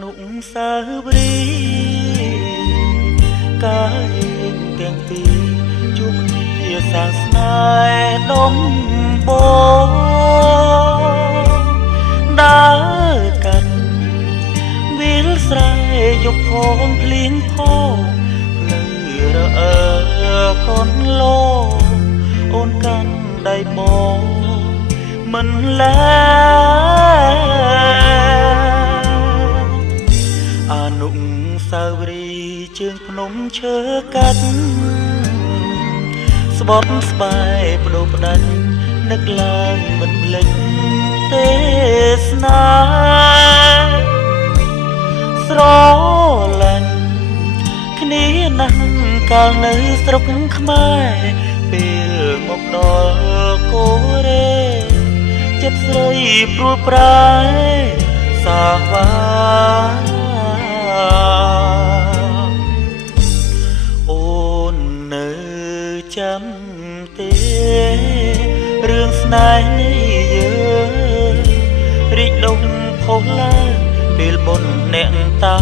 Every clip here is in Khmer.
នុស្សាវរីយ៍កាយទាំងពីរជួបគ្នាសាស្នេហ៍ដុំបងដើរកាត់វិលស្រែយកផងភ្លៀងផងភ្លឺរអើកូនលោអូនកាន់ដៃបងមិនលែអនុស្សាវរីយ៍ជើងភ្នំឈើកាត់ស្បត់ស្បែកបដូរផ្ដាច់នឹកឡើងមិនភ្លេចទេសនាស្រឡាញ់គ្នាណាស់កាលនៅស្រុកខ្មែរពេលមកដល់កូរ៉េចិត្តស្រីព្រួលប្រែសាវាអូននៅចាំទេរឿងស្នេហ៍នេះយើងរីកដុំផុសឡើងពេលបុណ្យអ្នកតា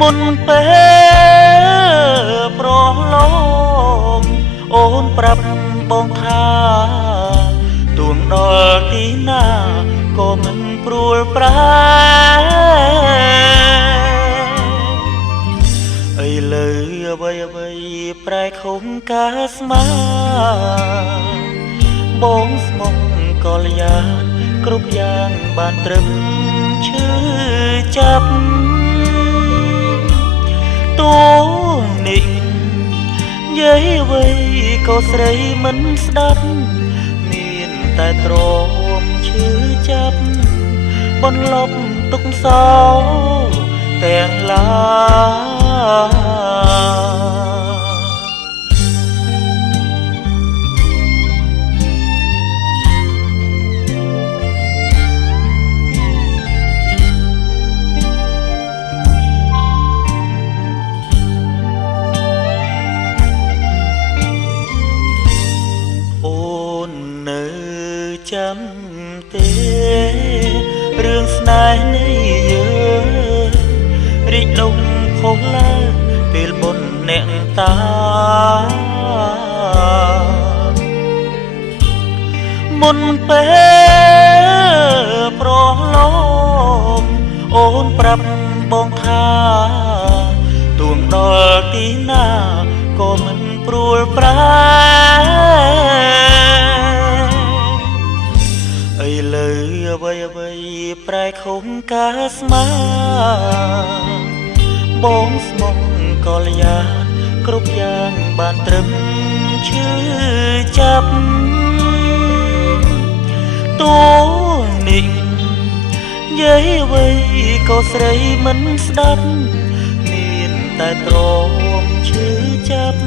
មុនពេលប្រឡងអូនប្រាប់បងថាទួងដល់ទីណាក៏មិនព្រួលប្រែអីលើអ្វីប្រែខំការស្មាបងស្មុំកលយានគ្រប់យ៉ាងបានត្រឹមឈឺចាប់តួនេះយាយអ្វីក៏ស្រីមិនស្ដាប់មានតែទ្រាំឈឺចាប់បន្លប់ទុកសោទាំងឡាចាំទេរឿងស្នេហ៍នេះយើងរីកដុំផុសឡើងពេលបុណ្យអ្នកតាមុនពេលប្រឡងអូនប្រាប់បងថាទួងដល់ទីណាក៏មិនព្រួលប្រែលើអ្វីប្រែខំការស្មាបងស្មុំកលយានគ្រប់យ៉ាងបានត្រឹមឈឺចាប់តួនេះយាយអ្វីក៏ស្រីមិនស្ដាប់មានតែទ្រាំឈឺចាប់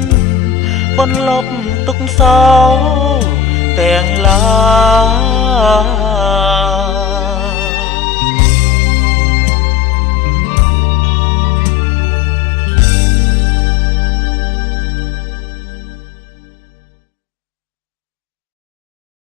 បន្លប់ទុកសោទាំងឡា